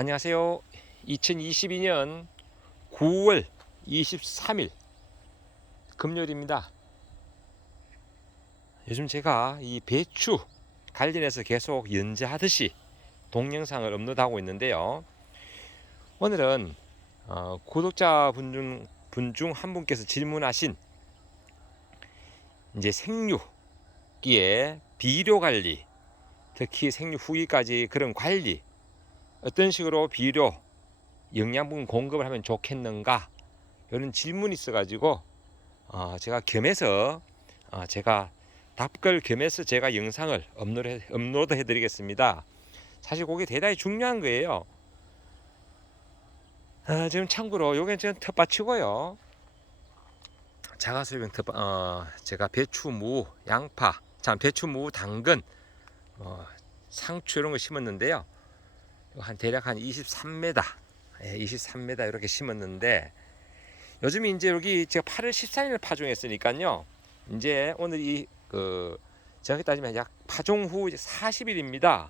안녕하세요. 2022년 9월 23일 금요일입니다. 요즘 제가 이 배추 관련해서 계속 연재하듯이 동영상을 업로드하고 있는데요. 오늘은 구독자분 중 한 분께서 질문하신 이제 생육기의 비료 관리, 특히 생육 후기까지 그런 관리, 어떤 식으로 비료, 영양분 공급을 하면 좋겠는가, 이런 질문이 있어가지고 제가 겸해서 제가 답글 겸해서 제가 영상을 업로드 해드리겠습니다. 사실 그게 대단히 중요한 거예요. 지금 참고로 요게 지금 텃밭이고요. 자가수육은 제가 배추, 무, 양파, 배추, 무, 당근, 상추 이런 거 심었는데요. 대략 한 23m, 23m 이렇게 심었는데, 요즘 이제 여기 제가 8월 13일 파종했으니까요. 이제 오늘 제가 따지면 약 파종 후 40일입니다.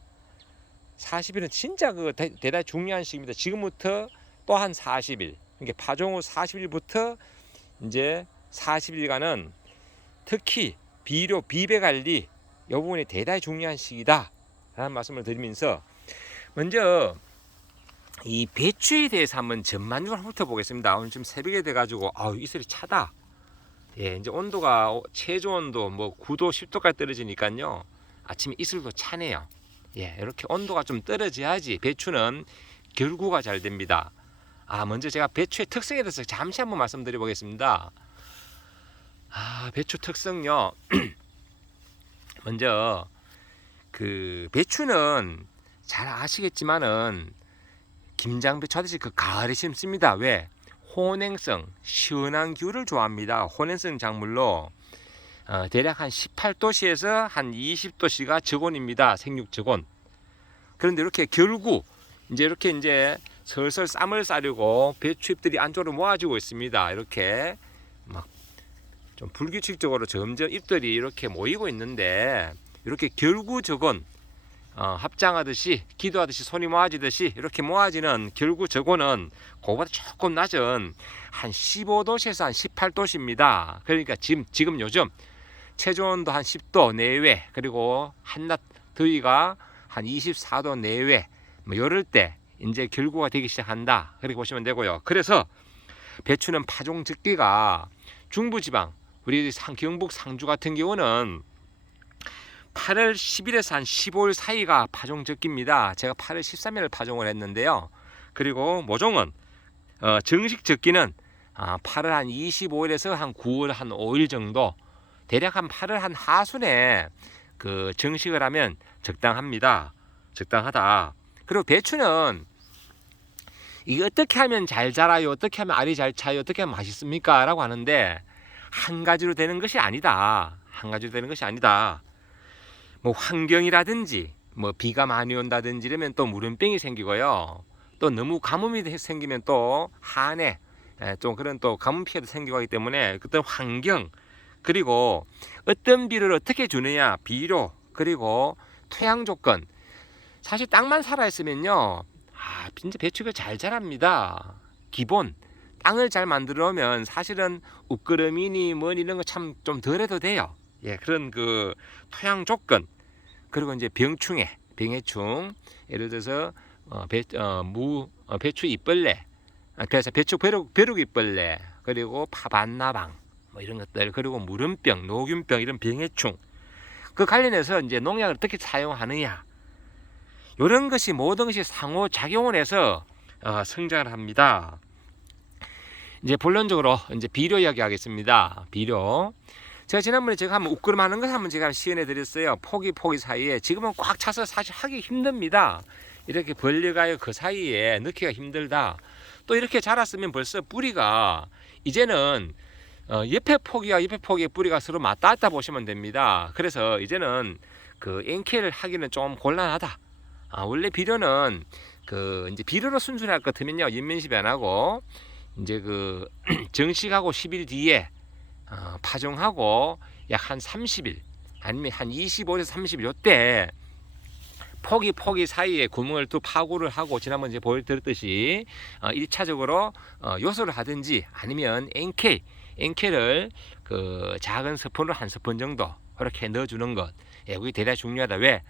40일은 진짜 대단히 중요한 시기입니다. 지금부터 또 한 40일. 그러니까 파종 후 40일부터 이제 40일간은 특히 비료, 비배 관리 이 부분이 대단히 중요한 시기다 라는 말씀을 드리면서, 먼저 이 배추에 대해서 한번 전반적으로 훑어보겠습니다. 오늘 좀 새벽에 돼가지고 이슬이 차다. 예, 이제 온도가 최저 온도 9도, 10도까지 떨어지니까요. 아침에 이슬도 차네요. 예, 이렇게 온도가 좀 떨어져야지 배추는 결구가 잘 됩니다. 먼저 제가 배추의 특성에 대해서 잠시 한번 말씀드려 보겠습니다. 배추 특성요. 먼저 배추는 잘 아시겠지만은 김장배추 하듯이 가을에 심습니다. 왜? 혼행성, 시원한 기후를 좋아합니다. 혼행성 작물로 대략 한 18도씨에서 한 20도씨가 적온입니다. 생육 적온. 그런데 이렇게 결구 이제 슬슬 쌈을 싸려고 배추잎들이 안쪽으로 모아지고 있습니다. 이렇게 막 좀 불규칙적으로 점점 잎들이 이렇게 모이고 있는데, 이렇게 결구 적온, 합장하듯이 기도하듯이 손이 모아지듯이 이렇게 모아지는 결구 적온은 그거보다 조금 낮은 한 15도씨에서 한 18도씨입니다. 그러니까 지금 요즘 최저온도 한 10도 내외, 그리고 한낮 더위가 한 24도 내외, 이럴 때 이제 결구가 되기 시작한다, 그렇게 보시면 되고요. 그래서 배추는 파종 적기가 중부지방, 우리 경북 상주 같은 경우는 8월 10일에서 한 15일 사이가 파종 적기입니다. 제가 8월 13일 파종을 했는데요. 그리고 모종은 정식 적기는 8월 한 25일에서 한 9월 한 5일 정도, 대략 한 8월 한 하순에 정식을 하면 적당합니다. 적당하다. 그리고 배추는 이게 어떻게 하면 잘 자라요, 어떻게 하면 알이 잘 차요, 어떻게 하면 맛있습니까? 라고 하는데, 한 가지로 되는 것이 아니다. 한 가지로 되는 것이 아니다. 환경이라든지 비가 많이 온다든지 이러면 또 물음병이 생기고요. 또 너무 가뭄이 생기면 또 한해 좀 그런 또 가뭄 피해도 생기고 하기 때문에, 어떤 환경, 그리고 어떤 비료를 어떻게 주느냐, 비료, 그리고 토양 조건. 사실 땅만 살아있으면요, 진짜 배추가 잘 자랍니다. 기본 땅을 잘 만들어 놓으면 사실은 우끄러미니 이런 거 참 좀 덜해도 돼요. 예, 그런 토양 조건, 그리고 이제 병해충, 예를 들어서 배추 잎벌레, 그래서 배추 벼룩 잎벌레, 그리고 파반나방 이런 것들, 그리고 물음병, 노균병, 이런 병해충, 관련해서 이제 농약을 어떻게 사용하느냐, 이런 것이 모든 것이 상호 작용을 해서 성장을 합니다. 이제 본론적으로 이제 비료 이야기 하겠습니다. 비료. 제가 지난번에 한번 우끄럼 하는 것 한번 제가 시연해 드렸어요. 포기 사이에 지금은 꽉 차서 사실 하기 힘듭니다. 이렇게 벌려가요. 그 사이에 넣기가 힘들다. 또 이렇게 자랐으면 벌써 뿌리가 이제는 옆에 포기와 옆에 포기의 뿌리가 서로 맞닿았다 보시면 됩니다. 그래서 이제는 엔케를 하기는 좀 곤란하다. 원래 비료는 이제 비료로 순순할 것 같으면요, 인면시 안 하고 이제 정식하고 10일 뒤에 파종하고 약 한 30일 아니면 한 25에서 30일 요때 포기 사이에 구멍을 또 파고를 하고 지난번 이제 보여드렸듯이 1차적으로 요소를 하든지 아니면 NK를 그 작은 스푼으로 한 스푼 정도 그렇게 넣어주는 것. 예, 그게 대단히 중요하다. 왜?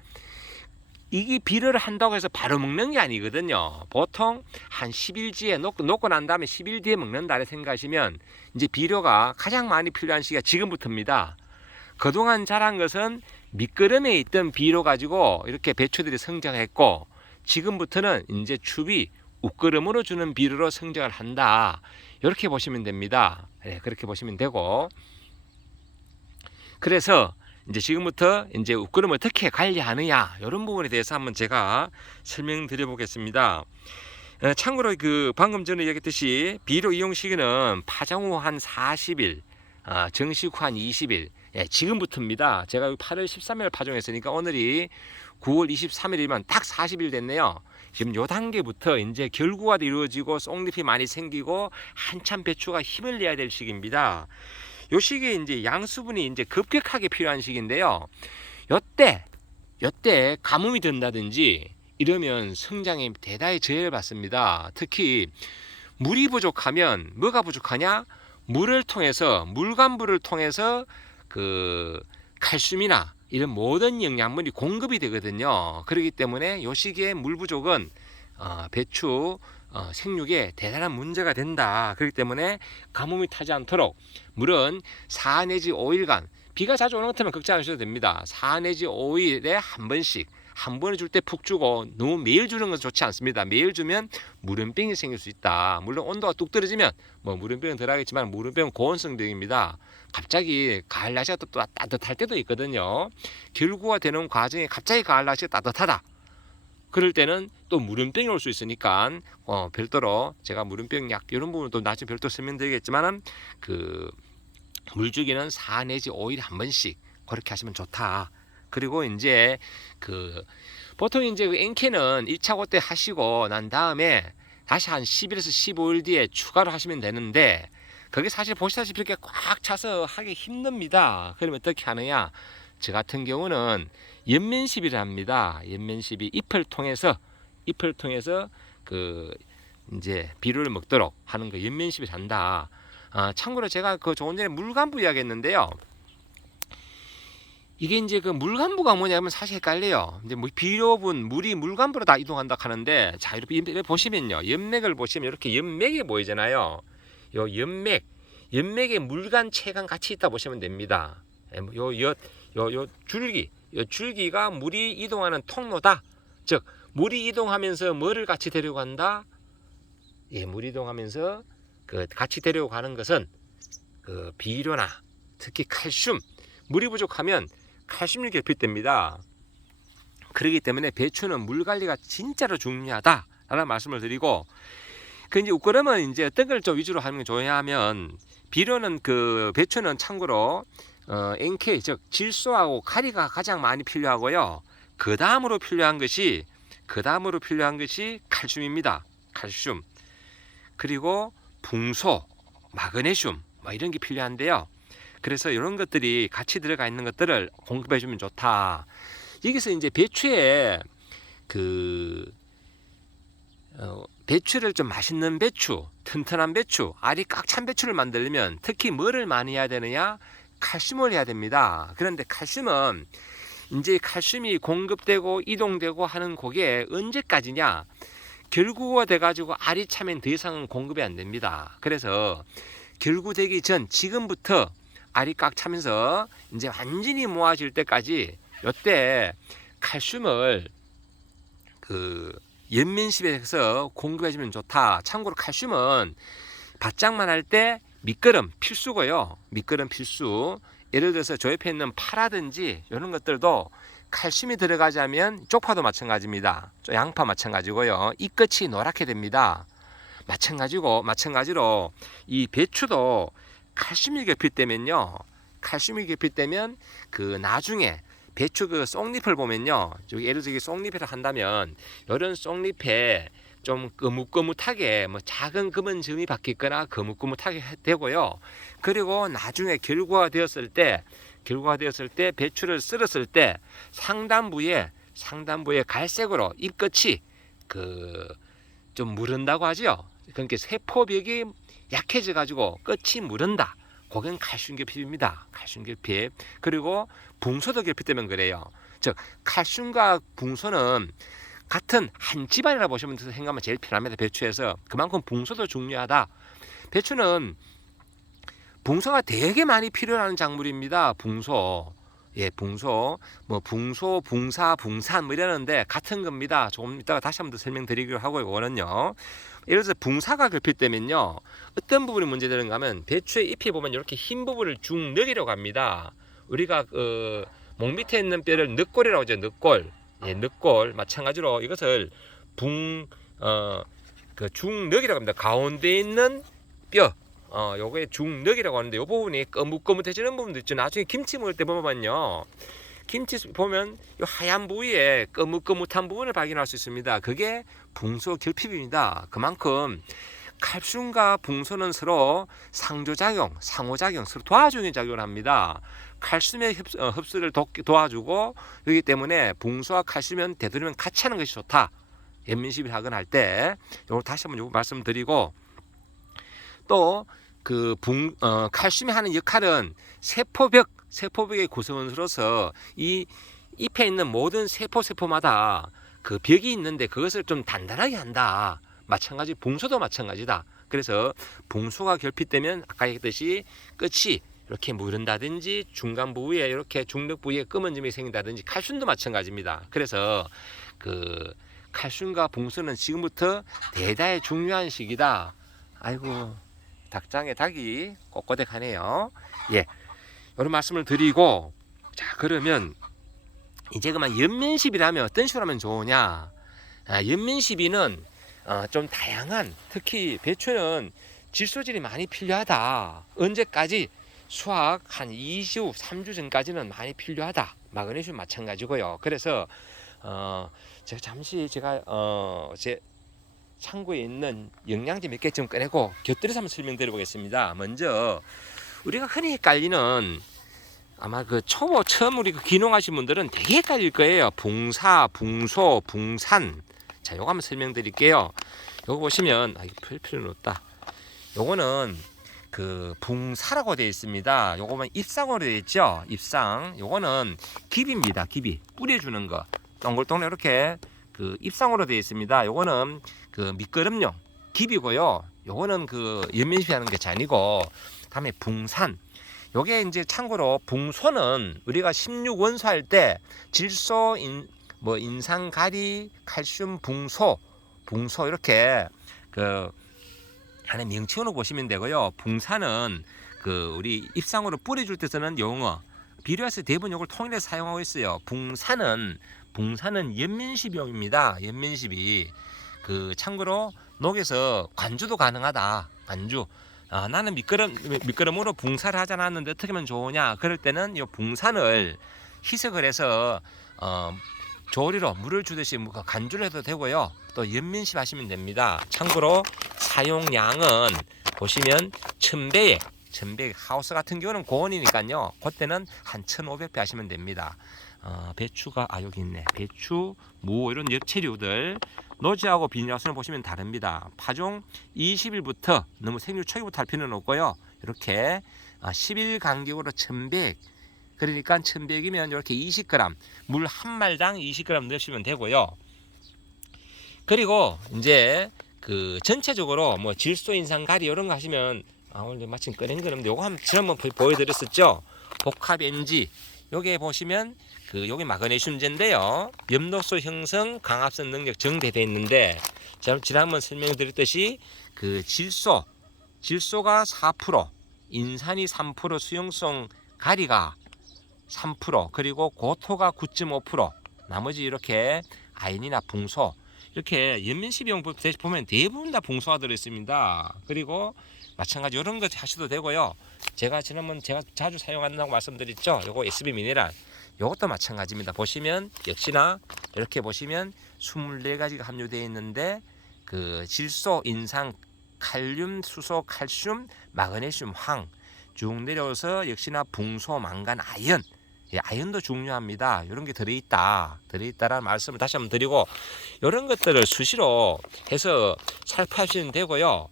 이게 비료를 한다고 해서 바로 먹는 게 아니거든요. 보통 한 10일 뒤에 놓고 난 다음에 10일 뒤에 먹는다고 생각하시면 이제 비료가 가장 많이 필요한 시기가 지금부터입니다. 그동안 자란 것은 밑거름에 있던 비료 가지고 이렇게 배추들이 성장했고 지금부터는 이제 추비 웃거름으로 주는 비료로 성장을 한다. 이렇게 보시면 됩니다. 네, 그렇게 보시면 되고 그래서 이제 지금부터 이제 웃거름을 어떻게 관리하느냐 이런 부분에 대해서 한번 제가 설명드려 보겠습니다. 참고로 그 방금 전에 얘기했듯이 비료 이용 시기는 파종 후 한 40일, 정식 후 한 20일. 예, 지금부터입니다. 제가 8월 13일 파종했으니까 오늘이 9월 23일이면 딱 40일 됐네요. 지금 요 단계부터 이제 결구가 이루어지고 쏙잎이 많이 생기고 한참 배추가 힘을 내야 될 시기입니다. 요 시기에 이제 양수분이 이제 급격하게 필요한 시기인데요. 요때 가뭄이 든다든지 이러면 성장에 대단히 저해를 받습니다. 특히 물이 부족하면 뭐가 부족하냐? 물간부를 통해서 그 칼슘이나 이런 모든 영양분이 공급이 되거든요. 그렇기 때문에 요 시기에 물 부족은 배추 생육에 대단한 문제가 된다. 그렇기 때문에 가뭄이 타지 않도록 물은 4 내지 5일간 비가 자주 오는 것 같으면 걱정 안 하셔도 됩니다. 4 내지 5일에 한 번씩 한 번에 줄 때 푹 주고 너무 매일 주는 건 좋지 않습니다. 매일 주면 물음병이 생길 수 있다. 물론 온도가 뚝 떨어지면 뭐 물음병은 덜하겠지만 물음병은 고온성병입니다. 갑자기 가을 날씨가 또 따뜻할 때도 있거든요. 결구가 되는 과정에 갑자기 가을 날씨가 따뜻하다. 그럴 때는 또 물음병이 올 수 있으니까 별도로 제가 물음병 약 이런 부분도 나중에 별도로 설명드리겠지만은 그 물주기는 4 내지 5일에 한 번씩 그렇게 하시면 좋다. 그리고 이제 그 보통 이제 그 NK는 1차 때 하시고 난 다음에 다시 한 10일에서 15일 뒤에 추가로 하시면 되는데 그게 사실 보시다시피 이렇게 꽉 차서 하기 힘듭니다. 그러면 어떻게 하느냐? 저 같은 경우는 연면시비를 합니다. 연면시비 잎을 통해서 그 이제 비료를 먹도록 하는 거 연면시비를 한다. 참고로 제가 그 조금 전에 물간부 이야기했는데요. 이게 이제 그 물간부가 뭐냐면 사실 헷갈려요. 이제 뭐 비료분 물이 물간부로 다 이동한다 하는데 자 이렇게 보시면요. 연맥을 보시면 이렇게 연맥이 보이잖아요. 요 연맥에 물간 체가 같이 있다 보시면 됩니다. 요 줄기가 물이 이동하는 통로다. 즉 물이 이동하면서 뭐를 같이 데려간다? 예, 물이 이동하면서 그 같이 데려가는 것은 그 비료나 특히 칼슘. 물이 부족하면 칼슘이 결핍됩니다. 그렇기 때문에 배추는 물 관리가 진짜로 중요하다라는 말씀을 드리고 그 이제 웃거름은 이제 어떤 걸 좀 위주로 하는 게 좋냐면 비료는 그 배추는 참고로 NK 즉 질소하고 카리가 가장 많이 필요하고요. 그 다음으로 필요한 것이 칼슘입니다. 칼슘 그리고 붕소, 마그네슘 뭐 이런 게 필요한데요. 그래서 이런 것들이 같이 들어가 있는 것들을 공급해 주면 좋다. 여기서 이제 배추에 그 배추를 좀 맛있는 배추, 튼튼한 배추, 알이 꽉 찬 배추를 만들려면 특히 뭐를 많이 해야 되느냐? 칼슘을 해야 됩니다. 그런데 칼슘은 이제 칼슘이 공급되고 이동되고 하는 그게 언제까지냐? 결구가 돼가지고 알이 차면 더 이상은 공급이 안 됩니다. 그래서 결구되기 전 지금부터 알이 꽉 차면서 이제 완전히 모아질 때까지 이때 칼슘을 그 연면시비에서 공급해주면 좋다. 참고로 칼슘은 바짝만 할 때 밑거름 필수고요. 밑거름 필수. 예를 들어서 저 옆에 있는 파라든지 이런 것들도 칼슘이 들어가자면 쪽파도 마찬가지입니다. 양파 마찬가지고요. 이 끝이 노랗게 됩니다. 마찬가지로 이 배추도 칼슘이 결핍되면요. 칼슘이 결핍되면 그 나중에 배추 그 쏙잎을 보면요. 예를 들어 쏙잎을 한다면 이런 쏙잎에 좀 거뭇거뭇하게 뭐 작은 검은 점이 박히거나 거뭇거뭇하게 되고요. 그리고 나중에 결과가 되었을 때 배추를 썰었을 때 상단부에 상단부에 갈색으로 잎끝이 좀 무른다고 하죠. 그러니까 세포벽이 약해져 가지고 끝이 무른다. 그건 칼슘 결핍입니다. 칼슘 결핍. 그리고 붕소도 결핍되면 그래요. 즉 칼슘과 붕소는 같은 한 집안이라 보시면 생각하면 제일 편합니다. 배추에서 그만큼 붕소도 중요하다. 배추는 붕소가 되게 많이 필요한 작물입니다. 붕소. 예, 붕소, 붕소, 붕사, 붕산 이러는데 같은 겁니다. 조금 이따가 다시 한번 더 설명드리기로 하고 이거는요. 예를 들어서 붕사가 결핍되면요. 어떤 부분이 문제되는가 하면 배추의 잎에 보면 이렇게 흰 부분을 쭉 늘리려고 합니다. 우리가 목 밑에 있는 뼈를 늑골이라고 하죠. 늑골. 예, 늑골. 마찬가지로 이것을 중늑이라고 합니다. 가운데 있는 뼈. 요게 중늑이라고 하는데 요 부분이 거뭇거뭇해지는 부분도 있죠. 나중에 김치 먹을 때 보면요. 김치 보면 요 하얀 부위에 거뭇거뭇한 부분을 발견할 수 있습니다. 그게 붕소 결핍입니다. 그만큼 칼슘과 붕소는 서로 상호작용, 서로 도와주는 작용을 합니다. 칼슘의 흡수를 도와주고 그렇기 때문에 붕소와 칼슘은 되도록이면 같이 하는 것이 좋다. 연민시비 학원할 때 요거 다시 한번 요거 말씀드리고 또 칼슘이 하는 역할은 세포벽의 구성원으로서 이 잎에 있는 모든 세포마다 그 벽이 있는데 그것을 좀 단단하게 한다. 마찬가지 붕소도 마찬가지다. 그래서 붕소가 결핍되면 아까 얘기했듯이 끝이 이렇게 무른다든지 중간 부위에 이렇게 중력 부위에 검은 점이 생긴다든지 칼슘도 마찬가지입니다. 그래서 칼슘과 붕소는 지금부터 대단히 중요한 시기다. 아이고 닭장에 닭이 꼬꼬댁하네요. 예, 이런 말씀을 드리고 자 그러면 이제 그만 연면시비라면 어떤 식으로 하면 좋으냐? 연면시비는 좀 다양한 특히 배추는 질소질이 많이 필요하다. 언제까지? 수확 한 2주, 3주 전까지는 많이 필요하다. 마그네슘 마찬가지고요. 그래서 제가 제 창고에 있는 영양제 몇 개 좀 꺼내고 곁들여서 한번 설명드려 보겠습니다. 먼저 우리가 흔히 헷갈리는 아마 초보 처음 우리 귀농하신 분들은 되게 헷갈릴 거예요. 붕사, 붕소, 붕산. 자, 요거 한번 설명드릴게요. 요거 보시면 이거 필요는 없다. 요거는 붕사라고 되어 있습니다. 요거는 잎상으로 되어 있죠. 잎상. 요거는 깁입니다. 깁이 뿌려주는 거. 동글동글 이렇게 잎상으로 되어 있습니다. 요거는 밑거름용 깁이고요. 요거는 연면시비 하는 것이 아니고 다음에 붕산. 요게 이제 참고로 붕소는 우리가 16원소 할 때 질소, 인산, 가리, 칼슘, 붕소 이렇게 안에 명칭으로 보시면 되고요. 붕산은 우리 잎상으로 뿌려줄 때 쓰는 용어. 비료에서 대부분 이걸 통일해서 사용하고 있어요. 붕산은 연면시비용입니다. 연면시비. 참고로 녹에서 관주도 가능하다. 관주. 나는 밑거름으로 붕사를 하지 않았는데 어떻게 하면 좋으냐? 그럴 때는 이 붕산을 희석을 해서 조리로 물을 주듯이 간주를 해도 되고요. 또 연민시 하시면 됩니다. 참고로 사용량은 보시면 1000배 하우스 같은 경우는 고온이니까요. 그때는 한 1500배 하시면 됩니다. 배추가 여기 있네. 배추, 무 이런 엽채류들 노지하고 비닐하우스는 보시면 다릅니다. 파종 20일부터 너무 생육 초기부터 할 필요는 없고요. 이렇게 10일 간격으로 1100 그러니까 1100이면 이렇게 20g 물 한 말당 20g 넣으시면 되고요. 그리고 이제 전체적으로 질소, 인산, 가리 이런 거 하시면 오늘 마침 꺼낸 거는데 요거 지난번 보여드렸었죠. 복합 NG 요게 보시면 요게 마그네슘제인데요. 엽록소 형성 강합성 능력 정대되어 있는데 지난번 설명드렸듯이 질소가 4%, 인산이 3%, 수용성 가리가 3%, 그리고 고토가 9.5%, 나머지 이렇게 아연이나 붕소 이렇게 연면시비용 보면 대부분 다 붕소가 들어있습니다. 그리고 마찬가지 이런 것 하셔도 되고요. 제가 자주 사용한다고 말씀드렸죠. 요거 SB 미네랄 요것도 마찬가지입니다. 보시면 역시나 이렇게 보시면 24가지가 함유되어 있는데 질소, 인산, 칼륨, 수소, 칼슘, 마그네슘, 황 쭉 내려오서 역시나 붕소, 망간, 아연 예, 아연도 중요합니다. 이런 게 들어있다라는 말씀을 다시 한번 드리고, 이런 것들을 수시로 해서 살펴하시면 되고요.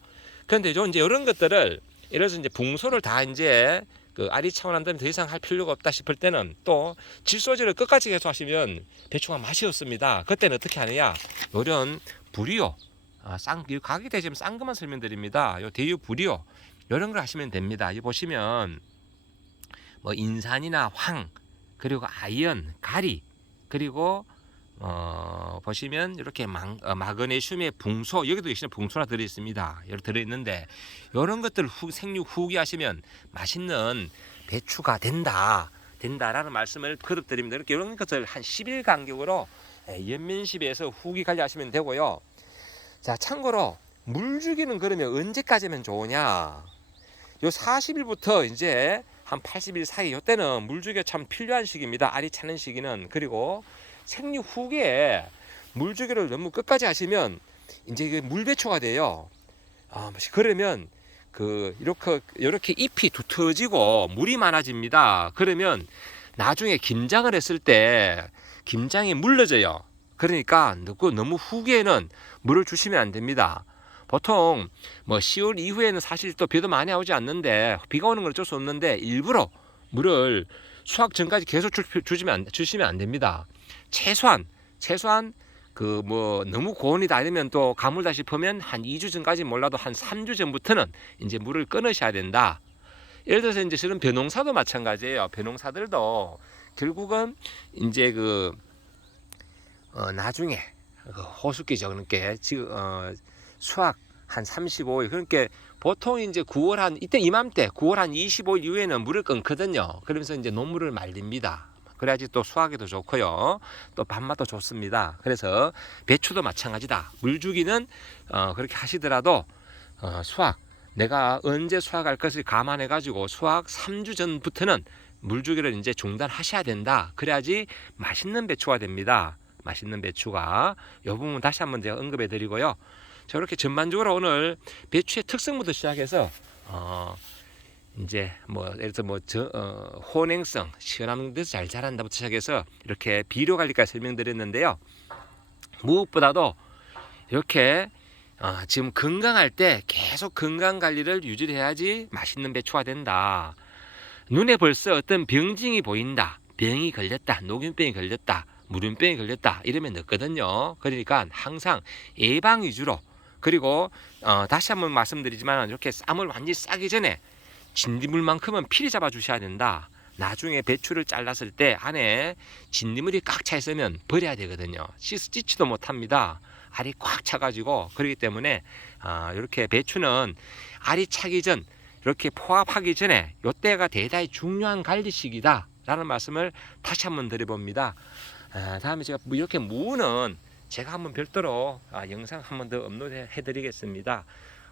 그런데 이제 이런 것들을, 예를 들어서 이제 붕소를 다 이제 그 알이 차고 난 다음에 더 이상 할 필요가 없다 싶을 때는 또 질소질을 끝까지 계속 하시면 배추가 맛이 없습니다. 그때는 어떻게 하느냐? 요런 불이요. 가격이 되시면 싼 것만 설명드립니다. 요 대유 불이요. 이런 걸 하시면 됩니다. 이 보시면 뭐 인산이나 황, 그리고 아연, 가리, 그리고 보시면 이렇게 마그네슘의 붕소, 여기도 역시나 붕소가 들어있습니다. 여기 들어있는데 이런 것들 생육 후기하시면 맛있는 배추가 된다라는 말씀을 거듭 드립니다. 이렇게 이런 것들 한 10일 간격으로 연면십에서 후기 관리하시면 되고요. 자, 참고로 물주기는 그러면 언제까지면 좋으냐? 요 40일부터 이제 한 80일 사이, 이때는 물주기가 참 필요한 시기입니다. 알이 차는 시기는. 그리고 생육 후기에 물주기를 너무 끝까지 하시면 이제 이게 물배초가 돼요. 그러면 이렇게 잎이 두터워지고 물이 많아집니다. 그러면 나중에 김장을 했을 때 김장이 물러져요. 그러니까 너무 후기에는 물을 주시면 안 됩니다. 보통 뭐 10월 이후에는 사실 또 비도 많이 오지 않는데, 비가 오는 건 어쩔 수 없는데 일부러 물을 수확 전까지 계속 주시면 안 됩니다. 최소한 그 뭐 너무 고온이다 아니면 또 가물다 싶으면 한 2주 전까지 몰라도 한 3주 전부터는 이제 물을 끊으셔야 된다. 예를 들어서 이제 저런 벼농사도 마찬가지예요. 벼농사들도 결국은 이제 나중에 호수기죠. 그러니까 지금 수확 한 35일, 그러니까 보통 이제 9월 이때 이맘때 9월 한 25일 이후에는 물을 끊거든요. 그러면서 이제 논물을 말립니다. 그래야지 또 수확에도 좋고요. 또 밥맛도 좋습니다. 그래서 배추도 마찬가지다. 물주기는 그렇게 하시더라도 내가 언제 수확할 것을 감안해 가지고 수확 3주 전부터는 물주기를 이제 중단하셔야 된다. 그래야지 맛있는 배추가 됩니다. 맛있는 배추가. 이 부분 다시 한번 제가 언급해 드리고요. 저렇게 전반적으로 오늘 배추의 특성부터 시작해서 이제 뭐 예를 들어 혼행성, 시원한 데서 잘 자란다부터 시작해서 이렇게 비료 관리까지 설명드렸는데요. 무엇보다도 이렇게 지금 건강할 때 계속 건강 관리를 유지를 해야지 맛있는 배추가 된다. 눈에 벌써 어떤 병증이 보인다. 병이 걸렸다. 녹균병이 걸렸다. 물균병이 걸렸다. 이러면 늦거든요. 그러니까 항상 예방 위주로, 그리고 다시 한번 말씀드리지만 이렇게 쌈을 완전히 싸기 전에 진딧물만큼은 필히 잡아 주셔야 된다. 나중에 배추를 잘랐을 때 안에 진딧물이 꽉 차 있으면 버려야 되거든요. 씻지도 못합니다. 알이 꽉 차가지고. 그렇기 때문에 이렇게 배추는 알이 차기 전, 이렇게 포압하기 전에 이때가 대단히 중요한 관리 시기다 라는 말씀을 다시 한번 드려봅니다. 다음에 제가 이렇게 무는 제가 한번 별도로 영상 한번 더 업로드 해드리겠습니다.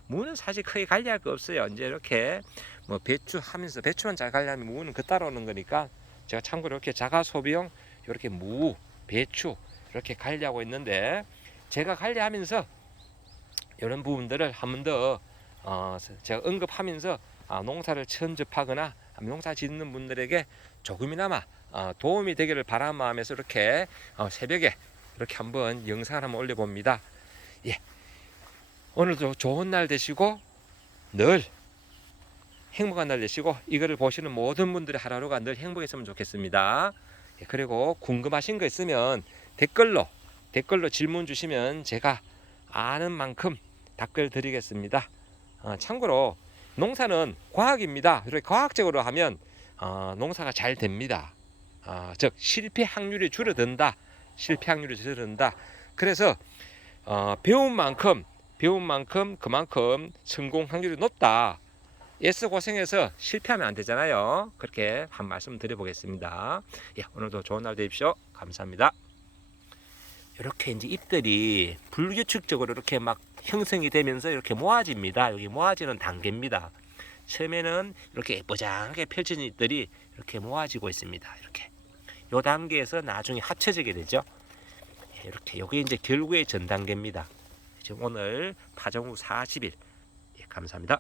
무는 사실 크게 관리할 거 없어요. 이제 이렇게 뭐 배추 하면서 배추만 잘 관리하면 무는 그 따라오는 거니까 제가 참고로 이렇게 자가 소비용 이렇게 무, 배추 이렇게 관리하고 있는데, 제가 관리하면서 이런 부분들을 한 번 더 제가 언급하면서 농사를 처음 접하거나 농사 짓는 분들에게 조금이나마 도움이 되기를 바라는 마음에서 이렇게 새벽에 이렇게 한번 영상을 한번 올려봅니다. 예, 오늘도 좋은 날 되시고 늘 행복한 날 되시고, 이거를 보시는 모든 분들의 하루가 늘 행복했으면 좋겠습니다. 예, 그리고 궁금하신 거 있으면 댓글로 질문 주시면 제가 아는 만큼 답글 드리겠습니다. 참고로 농사는 과학입니다. 이렇게 과학적으로 하면 농사가 잘 됩니다. 즉 실패 확률이 줄어든다. 그래서 배운 만큼 그만큼 성공 확률이 높다. 예스 고생해서 실패하면 안 되잖아요. 그렇게 한 말씀 드려보겠습니다. 예, 오늘도 좋은 날 되십시오. 감사합니다. 이렇게 이제 잎들이 불규칙적으로 이렇게 막 형성이 되면서 이렇게 모아집니다. 여기 모아지는 단계입니다. 처음에는 이렇게 예쁘장하게 펼쳐진 잎들이 이렇게 모아지고 있습니다. 이렇게 요 단계에서 나중에 합쳐지게 되죠. 이렇게 요게 이제 결국의 전 단계입니다. 지금 오늘 파종 후 40일. 예, 감사합니다.